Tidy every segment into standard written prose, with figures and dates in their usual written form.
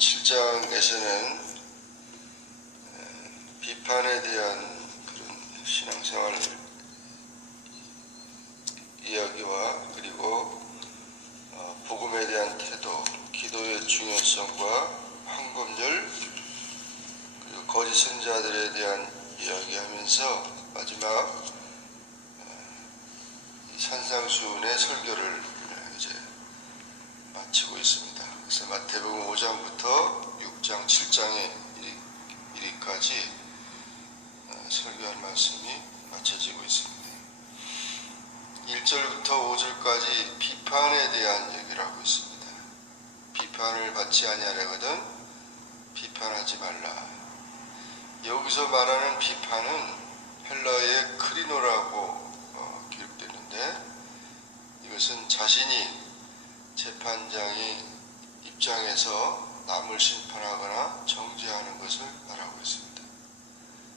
7장에서는 비판에 대한 그런 신앙생활 이야기와 그리고 복음에 대한 태도, 기도의 중요성과 황금률, 그리고 거짓 선자들에 대한 이야기하면서 마지막 산상수훈의 설교를 이제 마치고 있습니다. 그래서 마태복음 5장부터 6장, 7장에 이르기까지 설교한 말씀이 마쳐지고 있습니다. 1절부터 5절까지 비판에 대한 얘기를 하고 있습니다. 비판을 받지 아니하려거든 비판하지 말라. 여기서 말하는 비판은 헬라어의 크리노라고 기록되는데, 이것은 자신이 재판장의 입장에서 남을 심판하거나 정죄하는 것을 말하고 있습니다.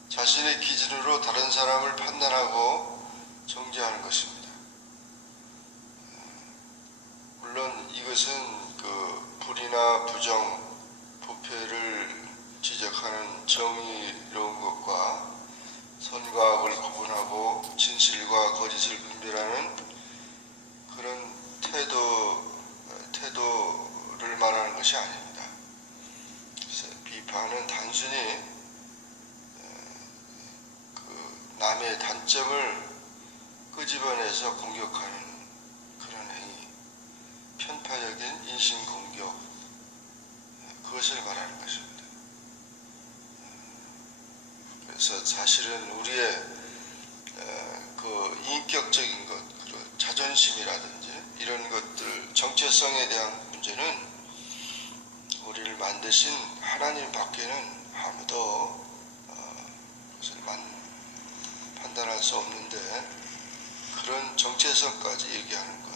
자신의 기준으로 다른 사람을 판단하고 정죄하는 것입니다. 물론 이것은 불의나 부정, 부패를 지적하는 정의로운 것과 선과 악을 구분하고 진실과 거짓을 분별하는 그런 태도를 말하는 것이 아닙니다. 그래서 비판은 단순히 남의 단점을 끄집어내서 공격하는 그런 행위, 편파적인 인신공격, 그것을 말하는 것입니다. 그래서 사실은 우리의 인격적인 것, 그리고 자존심이라든지 이런 것들, 정체성에 대한 문제는 우리를 만드신 하나님 밖에는 아무도 그것을 판단할 수 없는데, 그런 정체성까지 얘기하는 것.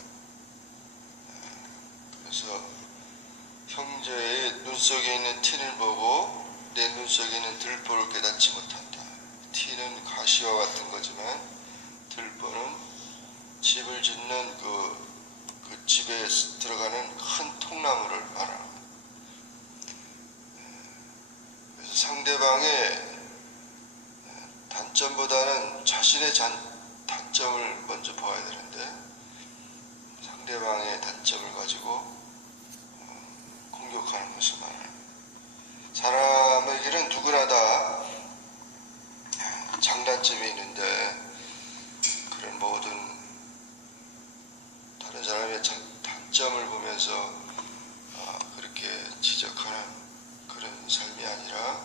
그래서 형제의 눈 속에 있는 티를 보고 내 눈 속에 있는 들보를 깨닫지 못한다. 티는 가시와 같은 거지만 들보는 집을 짓는 그 집에 들어가는 큰 통나무를 말합니다. 그래서 상대방의 단점보다는 자신의 단점을 먼저 보아야 되는데, 상대방의 단점을 가지고 공격하는 것을 말합니다. 사람에게는 누구나 다 장단점이 있는데, 그런 모든 다른 사람의 단점을 보면서 그렇게 지적하는 그런 삶이 아니라,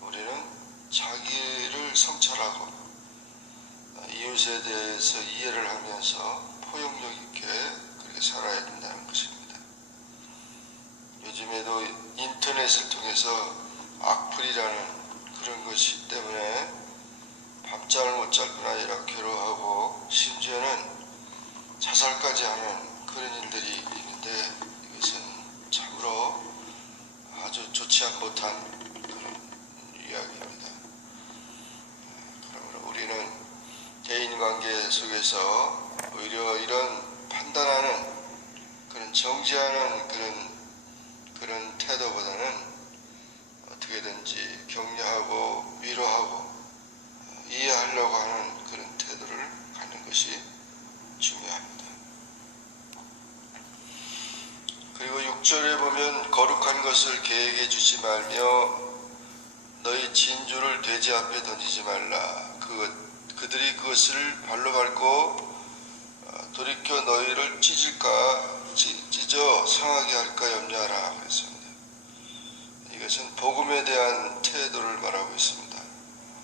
우리는 자기를 성찰하고 이웃에 대해서 이해를 하면서 포용력 있게 그렇게 살아야 된다는 것입니다. 요즘에도 인터넷을 통해서 악플이라는 그런 것이 때문에 밤잠을 못 잘 뿐 아니라 괴로워하고 심지어는 자살까지 하는 그런 일들이 있는데, 이것은 참으로 아주 좋지 못한 그런 이야기입니다. 그러므로 우리는 대인관계 속에서 오히려 이런 판단하는, 그런 정죄하는 그런 태도보다는 어떻게든지 격려하고 위로하고 이해하려고 하는 그런 태도를 갖는 것이 중요합니다. 그리고 6절에 보면 거룩한 것을 계획해 주지 말며 너희 진주를 돼지 앞에 던지지 말라. 그들이 그것을 발로 밟고 돌이켜 너희를 찢어 상하게 할까 염려하라 그랬습니다. 이것은 복음에 대한 태도를 말하고 있습니다.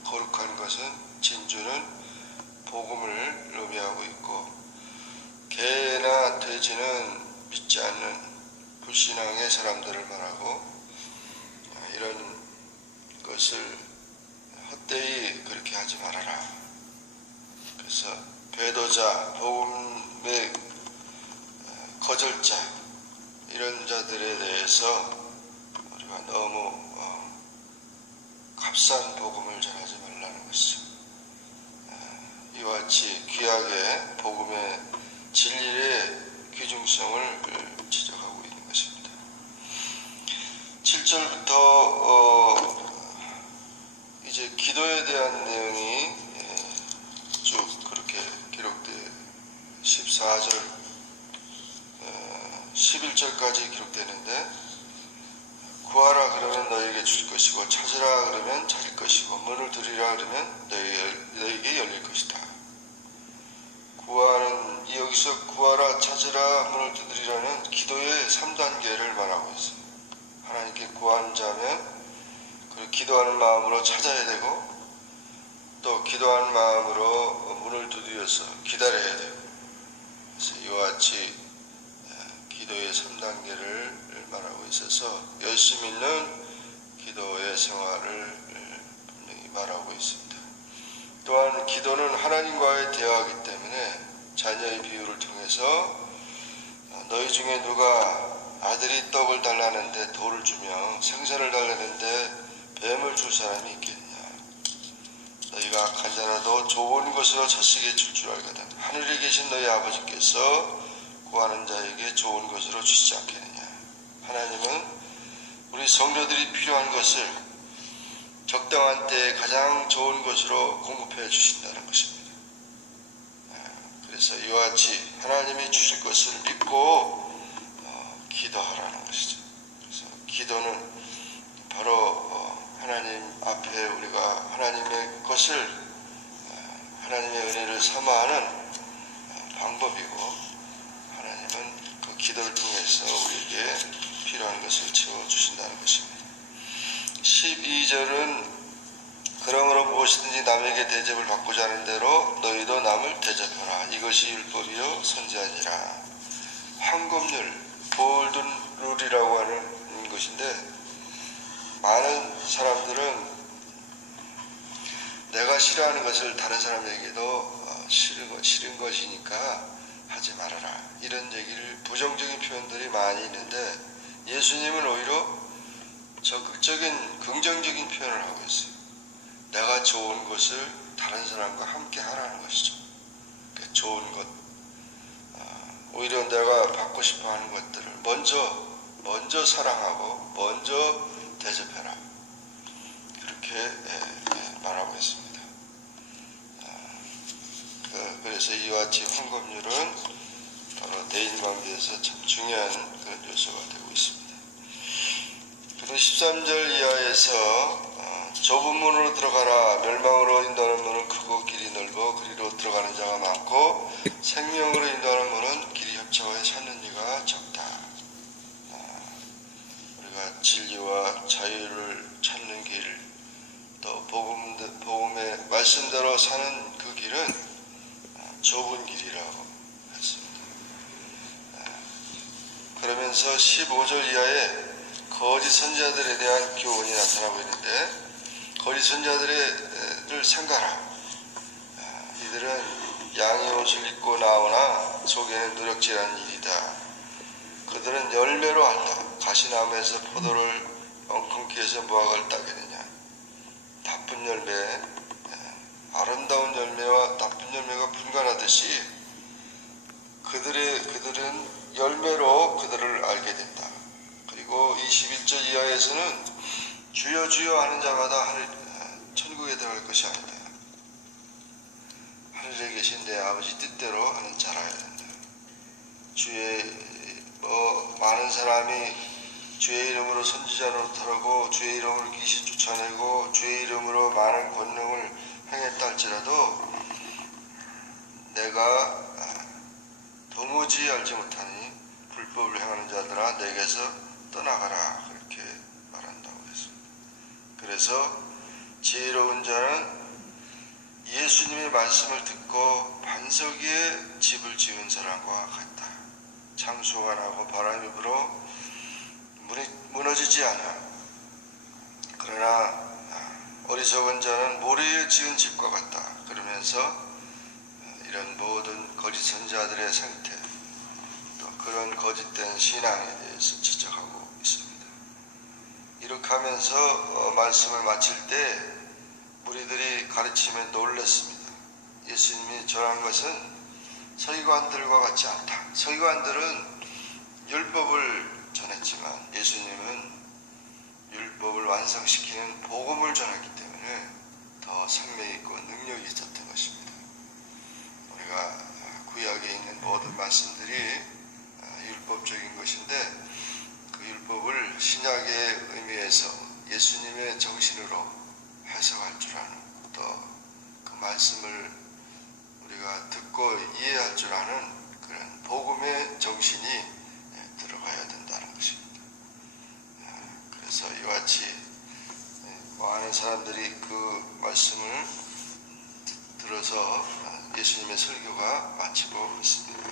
거룩한 것은, 진주는 복음을 의미하고 있고, 개나 돼지는 믿지 않는 불신앙의 사람들을 말하고, 이런 것을 헛되이 그렇게 하지 말아라. 그래서 배도자, 복음의 거절자, 이런 자들에 대해서 우리가 너무 값싼 복음을 전하지 말라는 것입니다. 이와 같이 귀하게 복음의 진리의 귀중성을 지적하고 있는 것입니다. 11절부터 이제 기도에 대한 내용이 쭉 그렇게 기록돼 14절 11절까지 기록되는데, 구하라 그러면 너에게 줄 것이고 찾으라 그러면 찾을 것이고 문을 두드리라 그러면 너에게 열릴 것이다. 구하는, 여기서 구하라, 찾으라, 문을 두드리라는 기도의 3단계를 말하고 있어요. 하나님께 구하는 자면 그 기도하는 마음으로 찾아야 되고, 또 기도하는 마음으로 문을 두드려서 기다려야 되고, 그래서 이와 같이 기도의 3단계를 말하고 있어서 열심히 있는 기도의 생활을 분명히 말하고 있습니다. 또한 기도는 하나님과의 대화이기 때문에 자녀의 비유를 통해서 너희 중에 누가 아들이 떡을 달라는데 돌을 주며 생선을 달라는데 뱀을 줄 사람이 있겠느냐. 너희가 간자라도 좋은 것으로 자식에게 줄 줄 알거든 하늘에 계신 너희 아버지께서 구하는 자에게 좋은 것으로 주시지 않겠느냐. 하나님은 우리 성도들이 필요한 것을 적당한 때에 가장 좋은 것으로 공급해 주신다는 것입니다. 그래서 이와 같이 하나님이 주실 것을 믿고 기도하라는 것이죠. 그래서 기도는 바로 하나님 앞에 우리가 하나님의 것을, 하나님의 은혜를 사모하는 방법이고, 하나님은 그 기도를 통해서 우리에게 필요한 것을 채워주신다는 것입니다. 12절은 그러므로 무엇이든지 남에게 대접을 받고자 하는 대로 너희도 남을 대접하라. 이것이 율법이요 선지자니라. 황금률, 골든룰이라고 하는 것인데, 많은 사람들은 내가 싫어하는 것을 다른 사람에게도 싫은 것이니까 하지 말아라, 이런 얘기를, 부정적인 표현들이 많이 있는데, 예수님은 오히려 적극적인 긍정적인 표현을 하고 있어요. 내가 좋은 것을 다른 사람과 함께 하라는 것이죠. 그러니까 좋은 것, 오히려 내가 받고 싶어 하는 것들을 먼저 사랑하고 먼저 대접해라, 그렇게 말하고 있습니다. 그래서 이와 같이 황금률은 바로 대인관계에서 참 중요한 그런 요소가 되고 있습니다. 그리고 13절 이하에서 좁은 문으로 들어가라. 멸망으로 인도하는 문은 크고 길이 넓어 그리로 들어가는 자가 많고 생명으로 인도하는 문은 길이 협착하여 찾는 이가 적다. 우리가 진리와 자유를 찾는 길, 또 복음의 말씀대로 사는 그 길은 좁은 길이라고 했습니다. 그러면서 15절 이하에 거짓 선지자들에 대한 교훈이 나타나고 있는데, 거짓 선지자들을 삼가라. 이들은 양의 옷을 입고 나오나 속에는 누력질한 일이다. 그들은 열매로 알다. 가시나무에서 포도를 엉겅퀴 해서 무화과를 따겠느냐. 나쁜 열매, 아름다운 열매와 나쁜 열매가 분간하듯이 그들은 열매로 그들을 알게 된다. 그리고 21절 이하에서는 주여 주여 하는 자마다 천국에 들어갈 것이 아니다. 하늘에 계신 내 아버지 뜻대로 하는 자라야 된다. 많은 사람이 주의 이름으로 선지자 노릇하고 주의 이름으로 귀신 쫓아내고 주의 이름으로 많은 권능을 행했다 할지라도 내가 도무지 알지 못하니 불법을 행하는 자들아 내게서 떠나가라, 그렇게 말한다고 했습니다. 그래서 지혜로운 자는 예수님의 말씀을 듣고 반석 위에 집을 지은 사람과 같다. 창수가 나고 바람이 불어 무너지지 않아. 그러나 어리석은 자는 모래에 지은 집과 같다. 그러면서 이런 모든 거짓 선지자들의 상태, 또 그런 거짓된 신앙에 대해서 지적하고 있습니다. 이렇게 하면서 말씀을 마칠 때 무리들이 가르침에 놀랐습니다. 예수님이 전한 것은 서기관들과 같지 않다. 서기관들은 율법을 전했지만 예수님은 완성시키는 복음을 전했기 때문에 더 생명 있고 능력이 있었던 것입니다. 우리가 구약에 있는 모든 말씀들이 율법적인 것인데 그 율법을 신약의 의미에서 예수님의 정신으로 해석할 줄 아는, 또 그 말씀을 우리가 듣고 이해할 줄 아는 그런 복음의 정신이 들어가야 된다는 것입니다. 그래서 이와 같이 많은 사람들이 그 말씀을 들어서 예수님의 설교가 마치고 있습니다.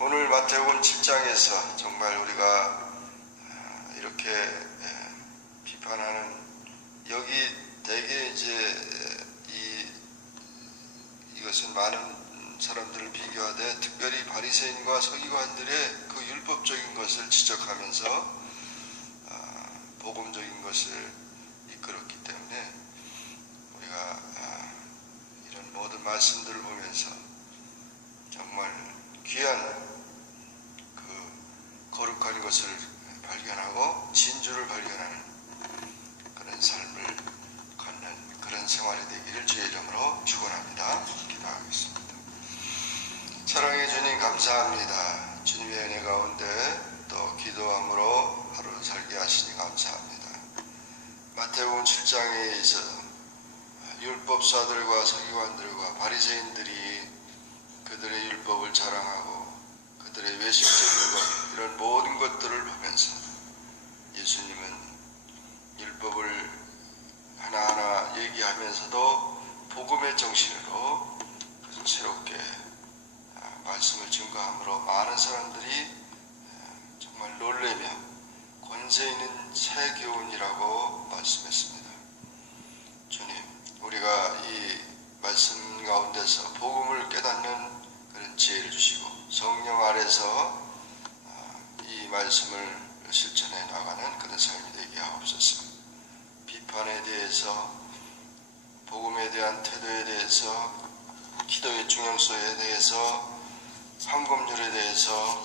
오늘 마태복음 7장에서 정말 우리가 이렇게 비판하는, 여기 대개 이제 이것은 많은 사람들을 비교하되 특별히 바리새인과 서기관들의 그 율법적인 것을 지적하면서 복음적인 것을 이끌었기 때문에 우리가 이런 모든 말씀들을 보면서 정말 귀한 그 거룩한 것을 발견하고 진주를 발견하는 그런 삶을 갖는 그런 생활이 되기를 주의 이름으로 축원합니다. 기도하겠습니다. 사랑해 주님 감사합니다. 주님의 은혜 가운데 또 기도함으로 하루를 살게 하시니 감사합니다. 마태복음 7장에 있어 율법사들과 서기관들과 바리새인들이 그들의 율법을 자랑하고 그들의 외식적인 것, 이런 모든 것들을 보면서 예수님은 율법을 하나하나 얘기하면서도 복음의 정신으로 새롭게 말씀을 증거함으로 많은 사람들이 정말 놀라며 권세 있는 새 교훈이라고 말씀했습니다. 주님, 우리가 이 말씀 가운데서 복음을 깨닫는 그런 지혜를 주시고 성령 아래서 이 말씀을 실천해 나가는 그런 삶이 되게 하옵소서. 비판에 대해서, 복음에 대한 태도에 대해서, 기도의 중요성에 대해서, 황금률에 대해서,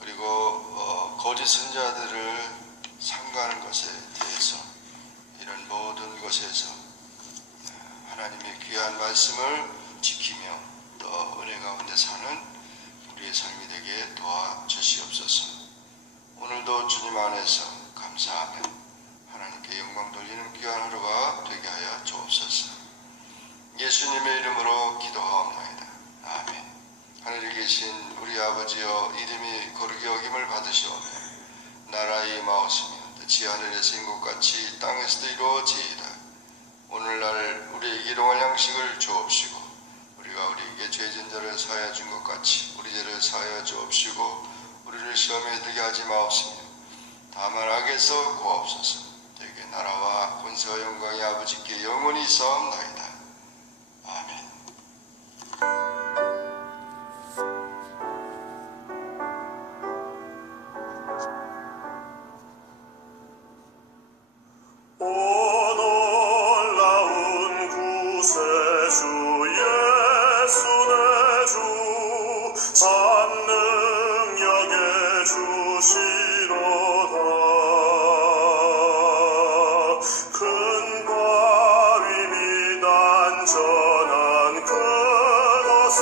그리고 거짓 선자들을 삼가하는 것에 대해서, 이런 모든 것에서 하나님의 귀한 말씀을 지키며 또 은혜 가운데 사는 우리의 삶이 되게 도와주시옵소서. 오늘도 주님 안에서 감사하며 하나님께 영광 돌리는 귀한 하루가 되게 하여 주옵소서. 예수님의 이름으로 기도하옵나이다. 아멘. 하늘에 계신 우리 아버지여, 이름이 거룩히 여김을 받으시오며 나라의 임하옵시며 뜻이 하늘에서 인 것 같이 땅에서도 이루어지이다. 오늘날 우리에게 일용할 양식을 주옵시고 우리가 우리에게 죄진 자를 사하여 준 것 같이 우리 죄를 사하여 주옵시고 우리를 시험에 들게 하지 마옵시며 다만 악에서 구하옵소서. 되게 나라와 권세와 영광이 아버지께 영원히 있사옵나이다. 아멘. 큰 바위 밑 안전한 그곳에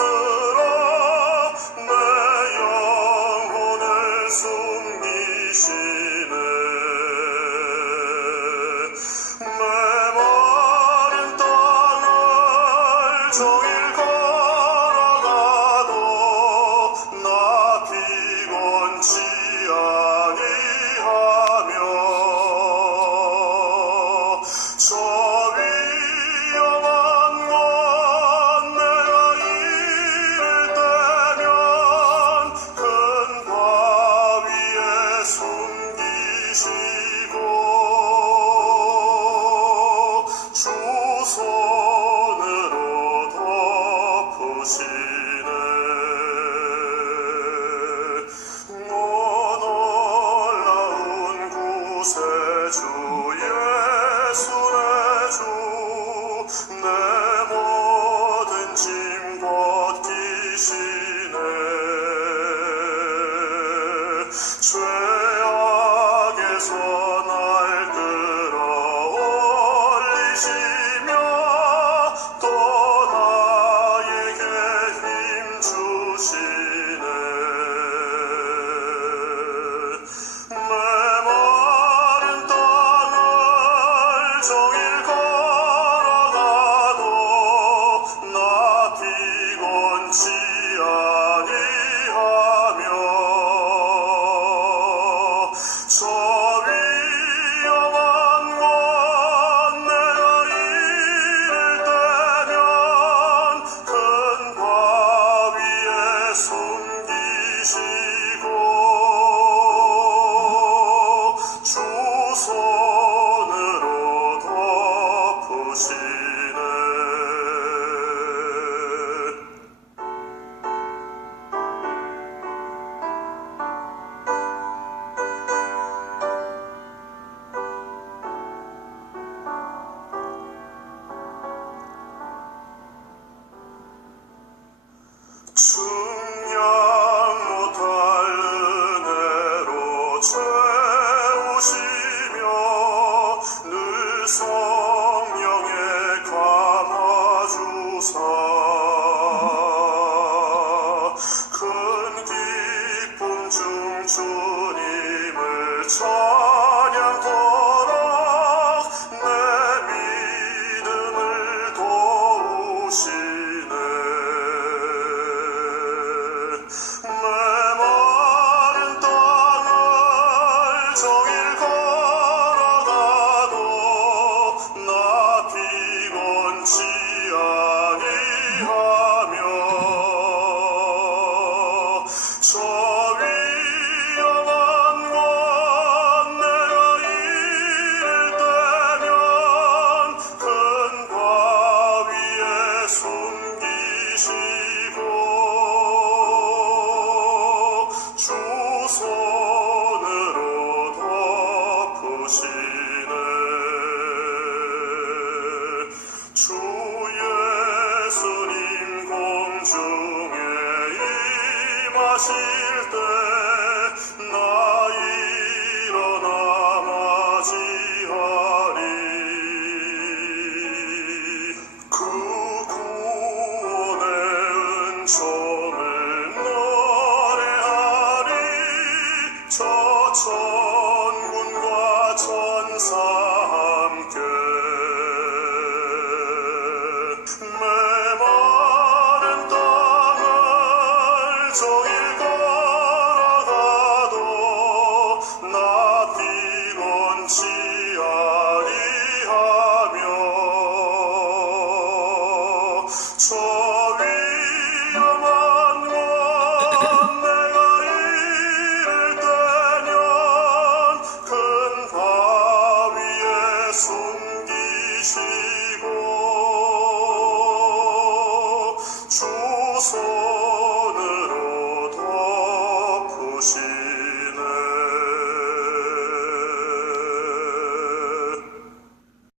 사